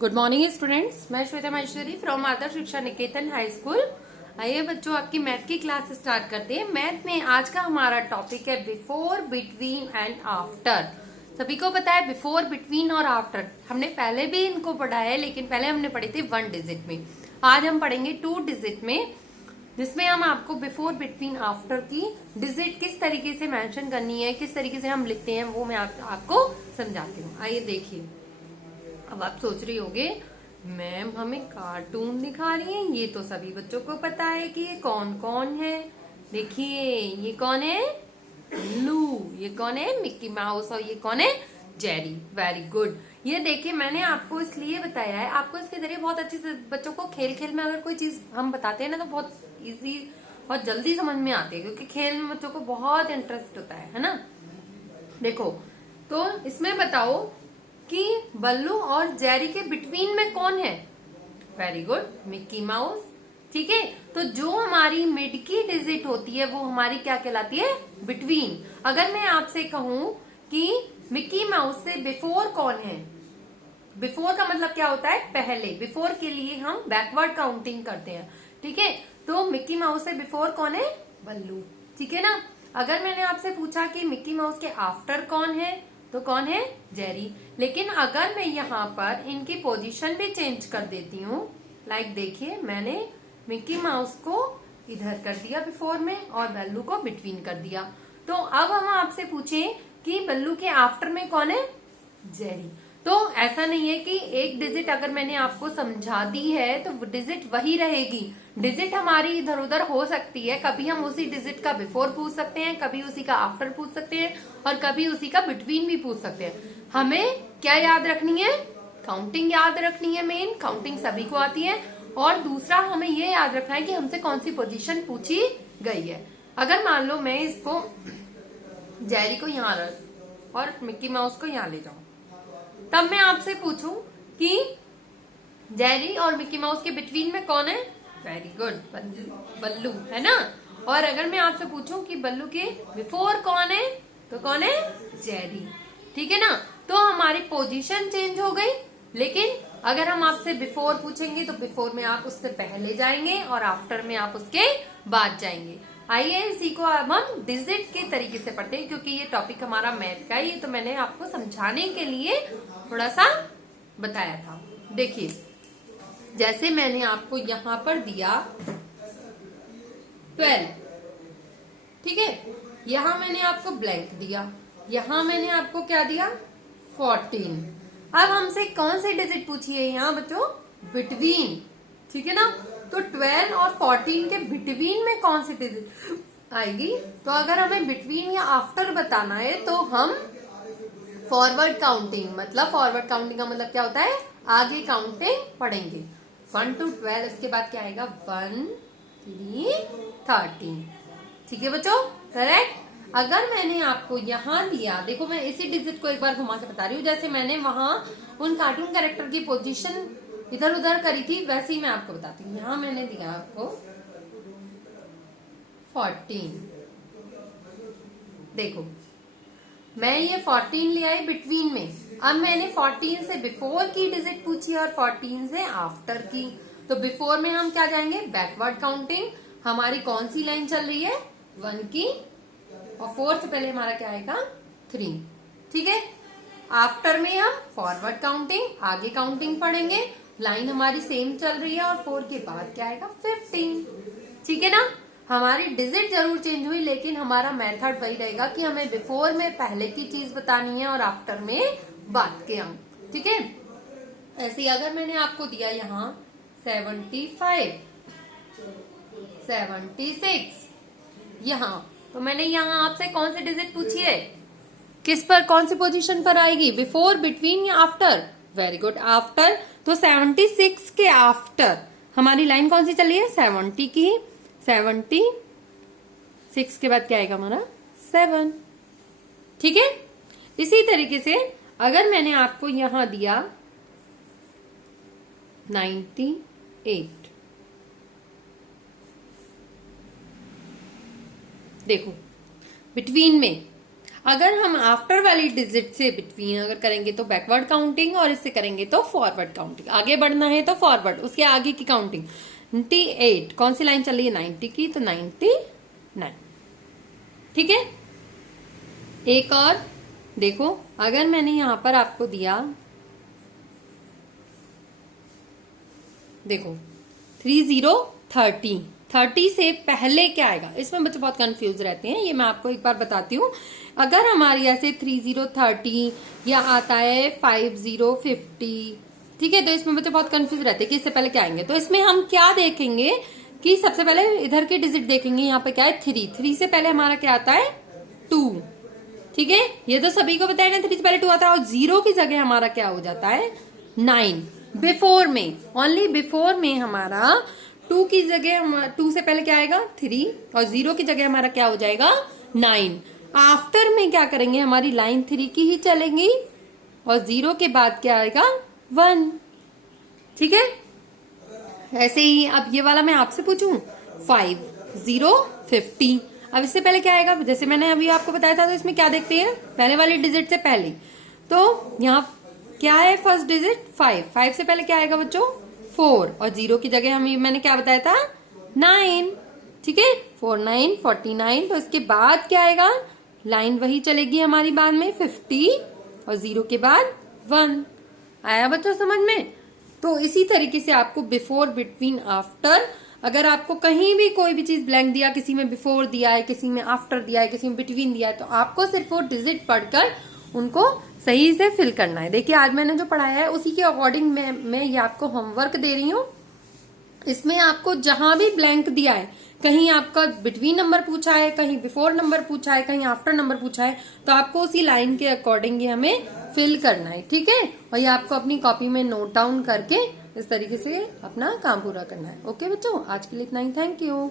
Good morning students, मैं Shweta Maheshwari from आदर्श शिक्षा निकेतन high school. आइए बच्चों, आपकी मैथ की क्लास स्टार्ट करते हैं। मैथ में आज का हमारा टॉपिक है बिफोर, बिटवीन एंड आफ्टर। सभी को पता है बिफोर, बिटवीन और आफ्टर हमने पहले भी इनको पढ़ा है, लेकिन पहले हमने पढ़े थे 1 डिजिट में। आज हम पढ़ेंगे 2 डिजिट में, जिसमें हम आपको बिफोर, बिटवीन, आफ्टर की डिजिट किस तरीके से मेंशन करनी है, किस तरीके से हम लिखते हैं, वो मैं आपको समझाती हूँ। आइए देखिए। अब आप सोच रही होगे मैम हमें कार्टून दिखा रही है, ये तो सभी बच्चों को पता है कि ये कौन कौन है। देखिए ये कौन है, लू, ये कौन है, मिक्की माउस, और ये कौन है, जेरी। Very good. ये देखिए मैंने आपको इसलिए बताया है, आपको इसके जरिए बहुत अच्छे से बच्चों को खेल खेल में अगर कोई चीज हम बताते हैं ना, तो बहुत इजी और जल्दी समझ में आती है, क्योंकि खेल में बच्चों को बहुत इंटरेस्ट होता है ना। देखो तो इसमें बताओ कि बल्लू और जेरी के बिटवीन में कौन है। Very good, Mickey mouse. ठीक है, तो जो हमारी मिड की डिजिट होती है वो हमारी क्या कहलाती है, बिटवीन। अगर मैं आपसे कहूं कि मिक्की माउस से बिफोर कौन है, बिफोर का मतलब क्या होता है, पहले। बिफोर के लिए हम बैकवर्ड काउंटिंग करते हैं। ठीक है, तो मिक्की माउस से बिफोर कौन है, बल्लू। ठीक है ना। अगर मैंने आपसे पूछा कि मिक्की माउस के आफ्टर कौन है, तो कौन है, जेरी। लेकिन अगर मैं यहाँ पर इनकी पोजीशन भी चेंज कर देती हूँ, लाइक देखिए मैंने मिक्की माउस को इधर कर दिया बिफोर में और बल्लू को बिटवीन कर दिया, तो अब हम आपसे पूछें कि बल्लू के आफ्टर में कौन है, जेरी। तो ऐसा नहीं है कि एक डिजिट अगर मैंने आपको समझा दी है तो डिजिट वही रहेगी। डिजिट हमारी इधर उधर हो सकती है, कभी हम उसी डिजिट का बिफोर पूछ सकते हैं, कभी उसी का आफ्टर पूछ सकते हैं, और कभी उसी का बिटवीन भी पूछ सकते हैं। हमें क्या याद रखनी है, काउंटिंग याद रखनी है। मेन काउंटिंग सभी को आती है। और दूसरा हमें ये याद रखना है कि हमसे कौन सी पोजीशन पूछी गई है। अगर मान लो मैं इसको जेरी को यहाँ और मिक्की माउस को यहाँ ले जाऊं, तब मैं आपसे पूछूं कि जेरी और मिक्की माउस के बिटवीन में कौन है, वेरी गुड, बल्लू है ना। और अगर मैं आपसे पूछूं कि बल्लू के बिफोर कौन है, तो कौन है, जेरी। ठीक है ना। तो हमारी पोजीशन चेंज हो गई, लेकिन अगर हम आपसे बिफोर पूछेंगे तो बिफोर में आप उससे पहले जाएंगे और आफ्टर में आप उसके बाद जाएंगे। आइए इसी को अब हम डिजिट के तरीके से पढ़ते हैं, क्योंकि ये टॉपिक हमारा मैथ का है, ये तो मैंने आपको समझाने के लिए थोड़ा सा बताया था। देखिए जैसे मैंने आपको यहां पर दिया 12, ठीक है, यहां मैंने आपको ब्लैंक दिया, यहां मैंने आपको क्या दिया, 14। अब हमसे कौन सी डिजिट पूछी है यहाँ बच्चों, बिटवीन। ठीक है ना। तो 12 और 14 के बिटवीन में कौन सी डिजिट आएगी। तो अगर हमें बिटवीन या आफ्टर बताना है तो हम फॉरवर्ड काउंटिंग, मतलब फॉरवर्ड काउंटिंग का मतलब क्या होता है, आगे काउंटिंग पढ़ेंगे। 1 to 12, इसके बाद क्या आएगा, 1 3 13। ठीक है बच्चों, करेक्ट। अगर मैंने आपको यहाँ दिया, देखो मैं इसी डिजिट को एक बार घुमा के बता रही हूँ, जैसे मैंने वहां उन कार्टून कैरेक्टर की पोजीशन इधर उधर करी थी, वैसे ही मैं आपको बताती हूँ। यहाँ मैंने दिया आपको 14, देखो मैं ये 14 ले आई बिटवीन में। अब मैंने 14 से बिफोर की डिजिट पूछी और 14 से आफ्टर की। तो बिफोर में हम क्या जाएंगे, बैकवर्ड काउंटिंग। हमारी कौन सी लाइन चल रही है, 1 की, और 4 से पहले हमारा क्या आएगा, 3। ठीक है। आफ्टर में हम फॉरवर्ड काउंटिंग, आगे काउंटिंग पढ़ेंगे। लाइन हमारी सेम चल रही है और 4 के बाद क्या आएगा, 15। ठीक है ना। हमारी डिजिट जरूर चेंज हुई, लेकिन हमारा मेथड वही रहेगा कि हमें बिफोर में पहले की चीज बतानी है और आफ्टर में बाद के अंक। ठीक है। ऐसे ही अगर मैंने आपको दिया यहाँ 75, 76 यहाँ, तो मैंने यहाँ आपसे कौन सी डिजिट पूछी है, किस पर, कौन सी पोजीशन पर आएगी, बिफोर, बिटवीन या आफ्टर। Very good, after. तो 76 के आफ्टर हमारी लाइन कौन सी चली है, 70 की। 76 के बाद क्या आएगा हमारा, 7। ठीक है। इसी तरीके से अगर मैंने आपको यहां दिया 98, देखो बिटवीन में अगर हम आफ्टर वाली डिजिट से बिटवीन अगर करेंगे तो बैकवर्ड काउंटिंग, और इससे करेंगे तो फॉरवर्ड काउंटिंग। आगे बढ़ना है तो फॉरवर्ड, उसके आगे की काउंटिंग। 98 कौन सी लाइन चल रही है? 90 की, तो 99। ठीक है। एक और देखो, अगर मैंने यहां पर आपको दिया, देखो 30 30 से पहले क्या आएगा? इसमें बच्चे बहुत कंफ्यूज रहते हैं, ये मैं आपको एक बार बताती हूँ। अगर हमारे ऐसे 30 या आता है 50 ठीक है, तो इसमें बच्चे बहुत कंफ्यूज रहते हैं कि इससे पहले क्या आएंगे। तो इसमें हम क्या देखेंगे कि सबसे पहले इधर की डिजिट देखेंगे। यहाँ पे क्या है? 3 से पहले हमारा क्या आता है? 2। ठीक है, ये तो सभी को पता है ना, 3 से पहले 2 आता है। और 0 की जगह हमारा क्या हो जाता है? 9। बिफोर में, ओनली बिफोर में हमारा 2 की जगह 2 से पहले क्या आएगा? 3, और 0 की जगह हमारा क्या हो जाएगा? 9। आफ्टर में क्या करेंगे? हमारी लाइन 3 की ही चलेंगी, और 0 के बाद क्या आएगा? 1। ठीक है। ऐसे ही अब ये वाला मैं आपसे पूछूं, 5 0 50। अब इससे पहले क्या आएगा? जैसे मैंने अभी आपको बताया था, तो इसमें क्या देखते हैं? पहले वाली डिजिट से पहले, तो यहाँ क्या है? First digit 5। 5 से पहले क्या आएगा बच्चों? 4, और 0 की जगह हमें मैंने क्या बताया था? 9। ठीक है, 4 9 49। तो इसके बाद क्या आएगा? लाइन वही चलेगी हमारी बाद में 50, और 0 के बाद 1। आया बच्चों समझ में? तो इसी तरीके से आपको बिफोर, बिटवीन, आफ्टर, अगर आपको कहीं भी कोई भी चीज ब्लैंक दिया, किसी में बिफोर दिया है, किसी में आफ्टर दिया है, किसी में बिटवीन दिया है, तो आपको सिर्फ वो डिजिट पढ़कर उनको सही से फिल करना है। देखिए, आज मैंने जो पढ़ाया है उसी के अकॉर्डिंग मैं ये आपको होमवर्क दे रही हूँ। इसमें आपको जहां भी ब्लैंक दिया है, कहीं आपका बिटवीन नंबर पूछा है, कहीं बिफोर नंबर पूछा है, कहीं आफ्टर नंबर पूछा है, तो आपको उसी लाइन के अकॉर्डिंग ये हमें फिल करना है। ठीक है, और ये आपको अपनी कॉपी में नोट डाउन करके इस तरीके से अपना काम पूरा करना है। ओके बच्चों, आज के लिए इतना ही। Thank you.